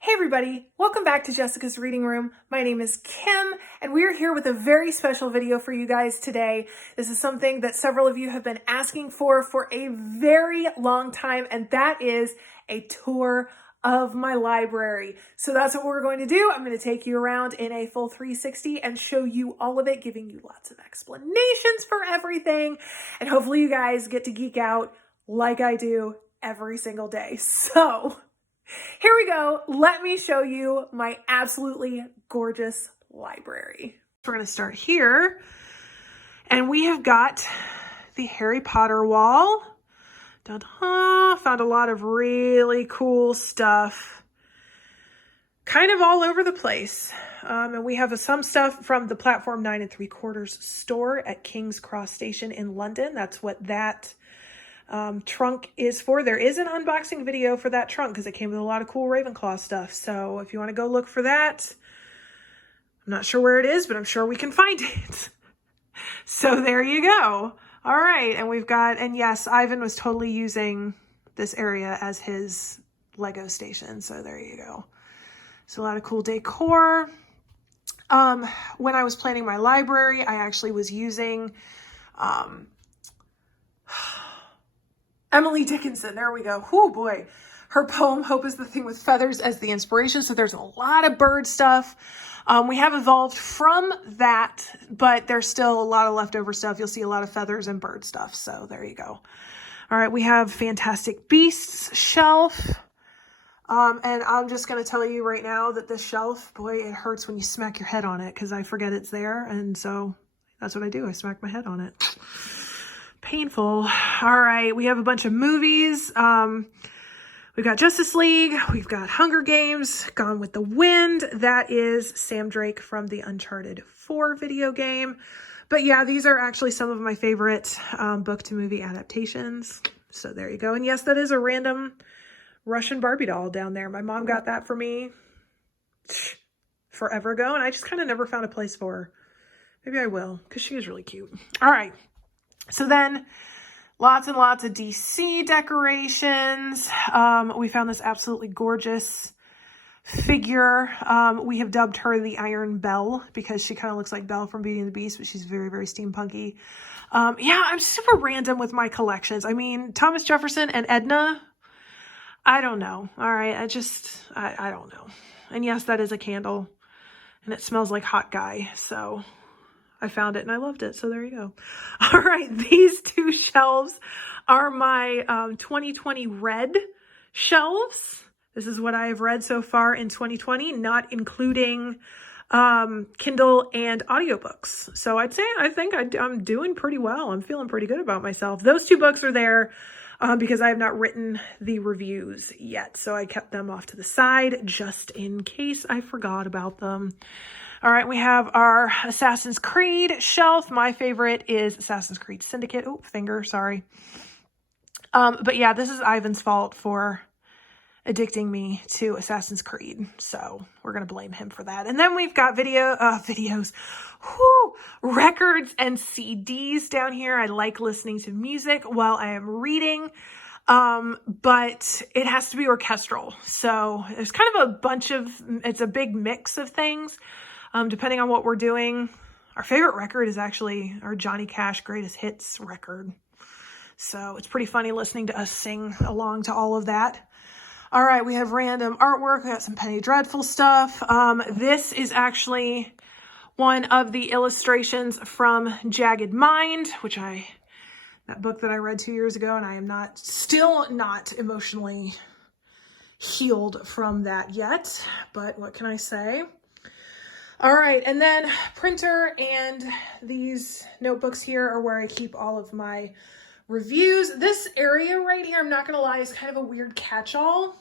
Hey everybody, welcome back to Jessica's Reading Room. My name is Kim and we're here with a very special video for you guys today. This is something that several of you have been asking for a very long time, and that is a tour of my library. So that's what we're going to do. I'm going to take you around in a full 360 and show you all of it, giving you lots of explanations for everything, and hopefully you guys get to geek out like I do every single day. So here we go. Let me show you my absolutely gorgeous library. We're going to start here, and we have got the Harry Potter wall. Da-da. Found a lot of really cool stuff, kind of all over the place. And we have some stuff from the Platform 9 3/4 store at King's Cross Station in London. That's what that trunk is for. There is an unboxing video for that trunk because it came with a lot of cool Ravenclaw stuff. So if you want to go look for that, I'm not sure where it is, but I'm sure we can find it. So there you go. All right. And we've got, and yes, Ivan was totally using this area as his Lego station. So there you go. So a lot of cool decor. When I was planning my library, I actually was using, Emily Dickinson, there we go. Oh boy. Her poem, Hope is the Thing with Feathers, as the inspiration. So there's a lot of bird stuff. We have evolved from that, but there's still a lot of leftover stuff. You'll see a lot of feathers and bird stuff. So there you go. All right. We have Fantastic Beasts shelf. And I'm just going to tell you right now that this shelf, boy, it hurts when you smack your head on it because I forget it's there. And so that's what I do. I smack my head on it. Painful. All right. We have a bunch of movies. We've got Justice League. We've got Hunger Games, Gone with the Wind. That is Sam Drake from the Uncharted 4 video game. But yeah, these are actually some of my favorite book to movie adaptations. So there you go. And yes, that is a random Russian Barbie doll down there. My mom got that for me forever ago, and I just kind of never found a place for her. Maybe I will, because she is really cute. All right. So then lots and lots of DC decorations. We found this absolutely gorgeous figure. We have dubbed her the Iron Belle because she kind of looks like Belle from Beauty and the Beast, but she's very, very steampunky. Yeah, I'm super random with my collections. I mean, Thomas Jefferson and Edna, I don't know. All right. I don't know. And yes, that is a candle, and it smells like hot guy. So I found it and I loved it. So there you go. All right. These two shelves are my 2020 read shelves. This is what I have read so far in 2020, not including Kindle and audiobooks. So I think I'm doing pretty well. I'm feeling pretty good about myself. Those two books are there because I have not written the reviews yet. So I kept them off to the side just in case I forgot about them. All right, we have our Assassin's Creed shelf. My favorite is Assassin's Creed Syndicate. Oh, finger, sorry. But yeah, this is Ivan's fault for addicting me to Assassin's Creed. So we're going to blame him for that. And then we've got videos, records and CDs down here. I like listening to music while I am reading. But it has to be orchestral. So there's kind of it's a big mix of things. Depending on what we're doing. Our favorite record is actually our Johnny Cash Greatest Hits record. So it's pretty funny listening to us sing along to all of that. All right, we have random artwork. We got some Penny Dreadful stuff. This is actually one of the illustrations from Jagged Mind, that book that I read 2 years ago, and I am still not emotionally healed from that yet. But what can I say? All right, and then printer and these notebooks here are where I keep all of my reviews. This area right here, I'm not going to lie, is kind of a weird catch-all.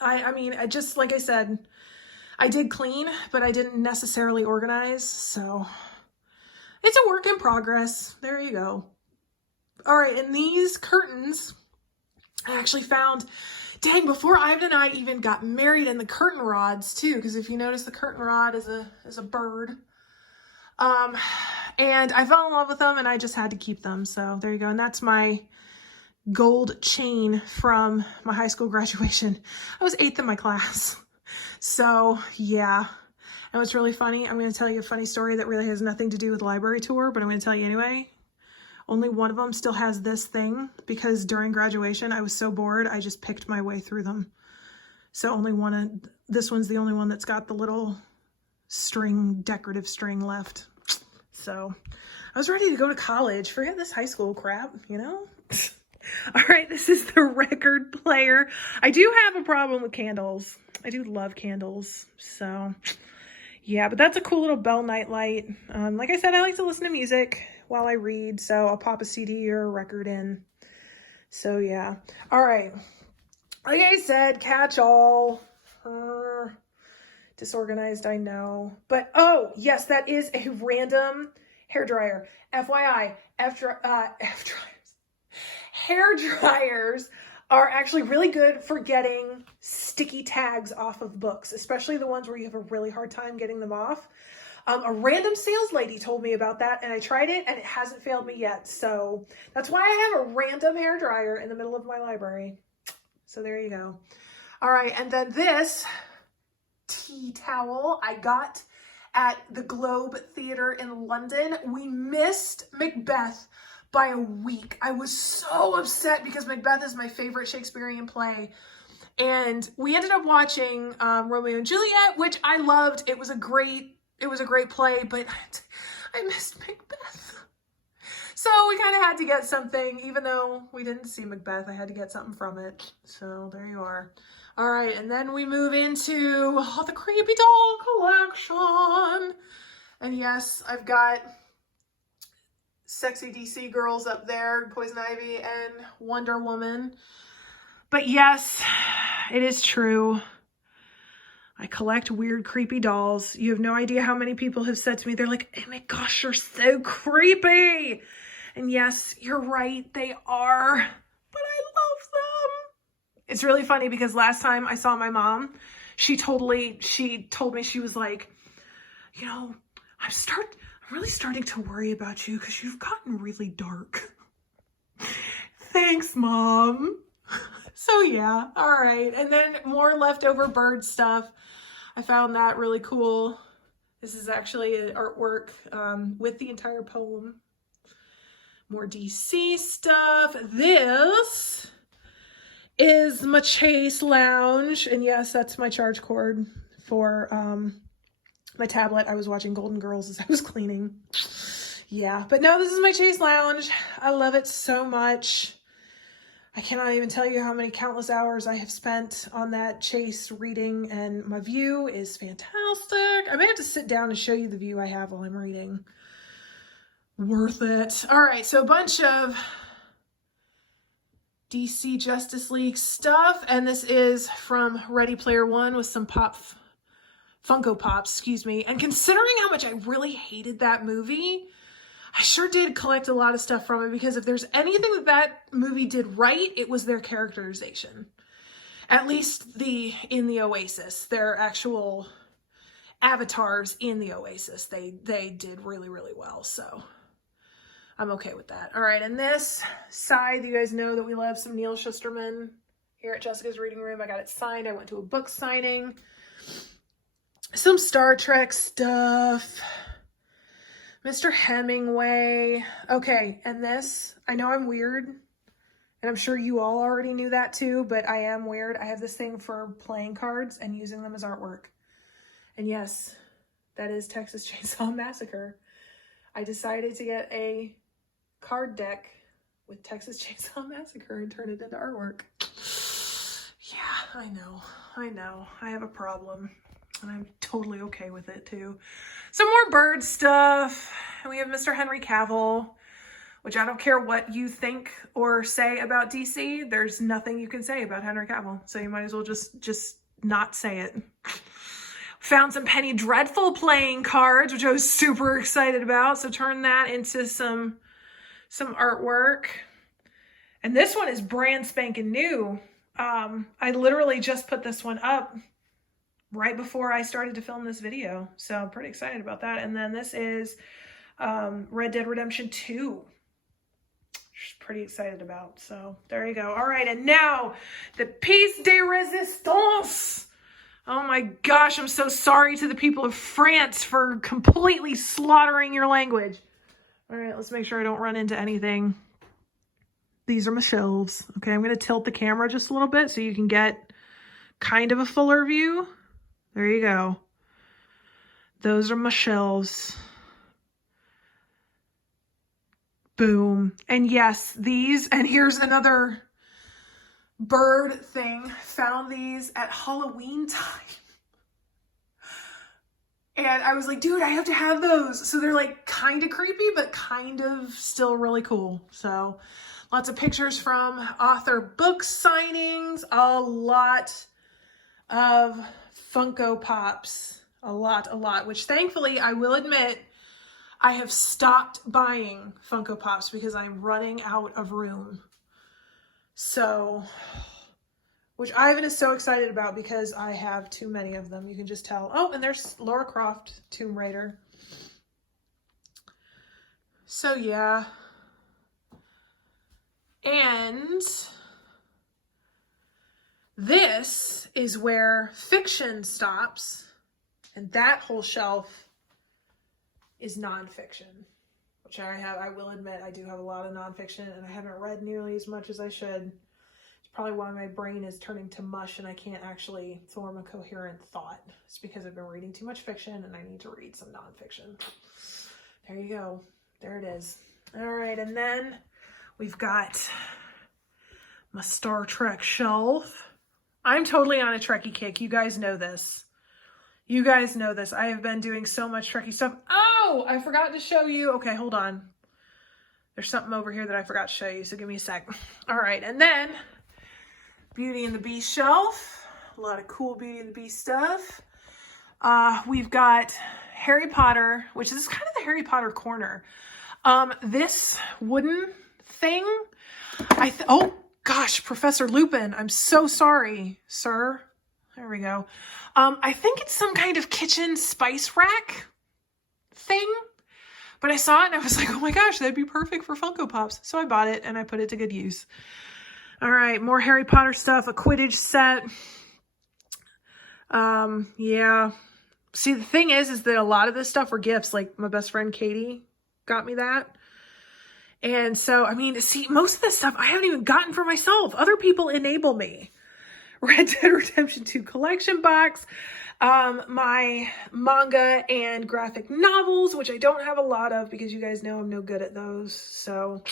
I mean, like I said, I did clean, but I didn't necessarily organize, so it's a work in progress. There you go. All right, and these curtains I actually found, dang, before Ivan and I even got married, and the curtain rods too, because if you notice, the curtain rod is a bird. And I fell in love with them and I just had to keep them. So there you go. And that's my gold chain from my high school graduation. I was 8th in my class. So yeah. And what's really funny, I'm going to tell you a funny story that really has nothing to do with the library tour, but I'm going to tell you anyway. Only one of them still has this thing because during graduation, I was so bored, I just picked my way through them. So only one, this one's the only one that's got the little string, decorative string left. So I was ready to go to college. Forget this high school crap, you know? All right, this is the record player. I do have a problem with candles. I do love candles. So yeah, but that's a cool little bell night light. Like I said, I like to listen to music while I read, so I'll pop a CD or a record in. So yeah. All right. Like I said, catch all. Disorganized, I know. But oh, yes, that is a random hairdryer. FYI, hair dryers are actually really good for getting sticky tags off of books, especially the ones where you have a really hard time getting them off. A random sales lady told me about that, and I tried it, and it hasn't failed me yet. So that's why I have a random hair dryer in the middle of my library. So there you go. All right, and then this tea towel I got at the Globe Theatre in London. We missed Macbeth by a week. I was so upset because Macbeth is my favorite Shakespearean play. And we ended up watching Romeo and Juliet, which I loved. It was a great play, but I missed Macbeth. So we kind of had to get something, even though we didn't see Macbeth, I had to get something from it. So there you are. All right, and then we move into the Creepy Doll collection. And yes, I've got sexy DC girls up there, Poison Ivy and Wonder Woman. But yes, it is true. I collect weird, creepy dolls. You have no idea how many people have said to me, they're like, oh my gosh, you're so creepy. And yes, you're right, they are, but I love them. It's really funny because last time I saw my mom, she told me, she was like, you know, I'm really starting to worry about you because you've gotten really dark. Thanks, Mom. So yeah, all right. And then more leftover bird stuff. I found that really cool. This is actually an artwork with the entire poem. More DC stuff. This is my Chase Lounge. And yes, that's my charge cord for my tablet. I was watching Golden Girls as I was cleaning. Yeah, but no, this is my Chase Lounge. I love it so much. I cannot even tell you how many countless hours I have spent on that Chase reading, and my view is fantastic. I may have to sit down and show you the view I have while I'm reading. Worth it. All right, so a bunch of DC Justice League stuff, and this is from Ready Player One with some Funko Pops, excuse me. And considering how much I really hated that movie, I sure did collect a lot of stuff from it, because if there's anything that movie did right, it was their characterization. At least in the Oasis, their actual avatars in the Oasis, they did really, really well. So I'm okay with that. All right, and this Scythe, you guys know that we love some Neil Shusterman here at Jessica's Reading Room. I got it signed. I went to a book signing. Some Star Trek stuff. Mr. Hemingway. Okay, and this, I know I'm weird, and I'm sure you all already knew that too, but I am weird. I have this thing for playing cards and using them as artwork. And yes, that is Texas Chainsaw Massacre. I decided to get a card deck with Texas Chainsaw Massacre and turn it into artwork. Yeah, I know. I have a problem. And I'm totally okay with it too. Some more bird stuff. And we have Mr. Henry Cavill, which I don't care what you think or say about DC. There's nothing you can say about Henry Cavill. So you might as well just not say it. Found some Penny Dreadful playing cards, which I was super excited about. So turn that into some artwork. And this one is brand spanking new. I literally just put this one up right before I started to film this video. So I'm pretty excited about that. And then this is Red Dead Redemption 2. Which I'm pretty excited about. So there you go. All right. And now the piece de resistance. Oh my my gosh, I'm so sorry to the people of France for completely slaughtering your language. All right, let's make sure I don't run into anything. These are my shelves. Okay, I'm going to tilt the camera just a little bit so you can get kind of a fuller view. There you go. Those are my shelves. Boom. And yes, these, and here's another bird thing. Found these at Halloween time. And I was like, dude, I have to have those. So they're like kind of creepy, but kind of still really cool. So lots of pictures from author book signings, a lot of Funko Pops, a lot, which thankfully I will admit I have stopped buying Funko Pops because I'm running out of room. So, which Ivan is so excited about because I have too many of them. You can just tell. Oh, and there's Lara Croft, Tomb Raider. So yeah. And this is where fiction stops. And that whole shelf is nonfiction, which I will admit, I do have a lot of nonfiction and I haven't read nearly as much as I should. It's probably why my brain is turning to mush and I can't actually form a coherent thought. It's because I've been reading too much fiction and I need to read some nonfiction. There you go. There it is. All right. And then we've got my Star Trek shelf. I'm totally on a Trekkie kick. You guys know this. You guys know this. I have been doing so much Trekkie stuff. Oh, I forgot to show you. Okay, hold on. There's something over here that I forgot to show you, so give me a sec. All right, and then Beauty and the Beast shelf. A lot of cool Beauty and the Beast stuff. We've got Harry Potter, which is kind of the Harry Potter corner. This wooden thing, oh gosh, Professor Lupin, I'm so sorry, sir. There we go. I think it's some kind of kitchen spice rack thing, but I saw it and I was like, oh my gosh, that'd be perfect for Funko Pops. So I bought it and I put it to good use. All right, more Harry Potter stuff, a Quidditch set. Yeah. See, the thing is that a lot of this stuff were gifts. Like my best friend Katie got me that. And so, I mean, see, most of this stuff I haven't even gotten for myself. Other people enable me. Red Dead Redemption 2 collection box, my manga and graphic novels, which I don't have a lot of because you guys know I'm no good at those. So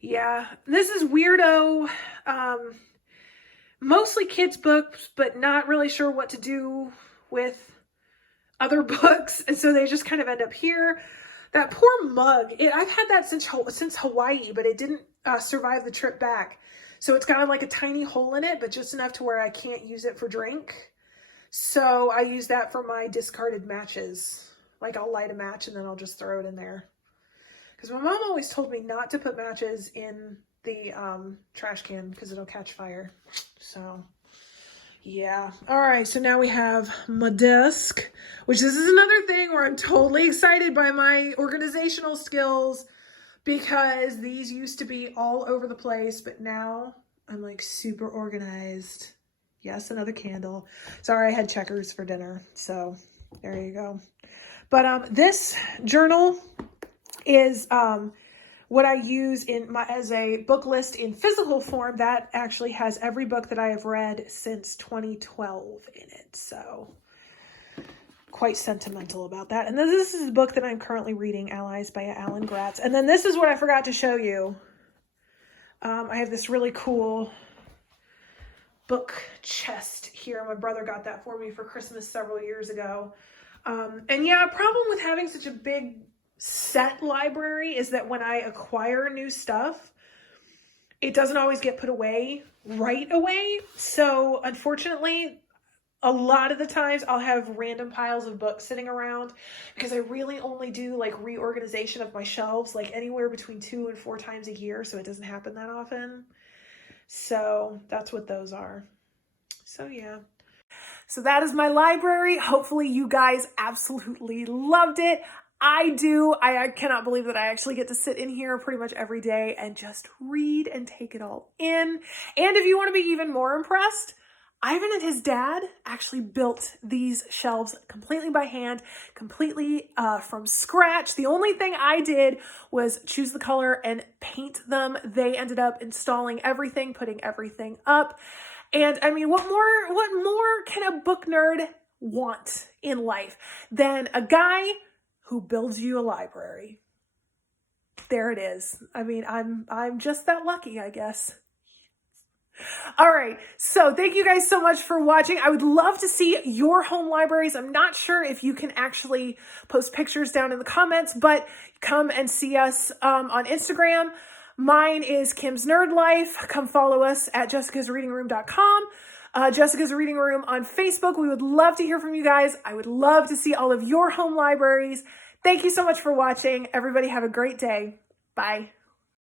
yeah, this is weirdo, mostly kids books, but not really sure what to do with other books. And so they just kind of end up here. That poor mug, I've had that since Hawaii, but it didn't survive the trip back. So it's got like a tiny hole in it, but just enough to where I can't use it for drink. So I use that for my discarded matches. Like I'll light a match and then I'll just throw it in there. Because my mom always told me not to put matches in the trash can because it'll catch fire. So yeah. All right. So now we have my desk, which this is another thing where I'm totally excited by my organizational skills. Because these used to be all over the place, but now I'm like super organized. Yes, another candle. Sorry, I had checkers for dinner, so there you go. But this journal is what I use as a book list in physical form. That actually has every book that I have read since 2012 in it, so quite sentimental about that. And then this is the book that I'm currently reading, Allies by Alan Gratz. And then this is what I forgot to show you. I have this really cool book chest here. My brother got that for me for Christmas several years ago. And yeah, a problem with having such a big set library is that when I acquire new stuff, it doesn't always get put away right away. So unfortunately, a lot of the times I'll have random piles of books sitting around because I really only do like reorganization of my shelves like anywhere between 2 and 4 times a year. So it doesn't happen that often. So that's what those are. So yeah. So that is my library. Hopefully you guys absolutely loved it. I do. I cannot believe that I actually get to sit in here pretty much every day and just read and take it all in. And if you want to be even more impressed, Ivan and his dad actually built these shelves completely by hand, completely from scratch. The only thing I did was choose the color and paint them. They ended up installing everything, putting everything up. And I mean, what more can a book nerd want in life than a guy who builds you a library? There it is. I mean, I'm just that lucky, I guess. All right, so thank you guys so much for watching. I would love to see your home libraries. I'm not sure if you can actually post pictures down in the comments, but come and see us on Instagram. Mine is Kim's Nerd Life. Come follow us at jessicasreadingroom.com. Jessica's Reading Room on Facebook. We would love to hear from you guys. I would love to see all of your home libraries. Thank you so much for watching. Everybody have a great day. Bye.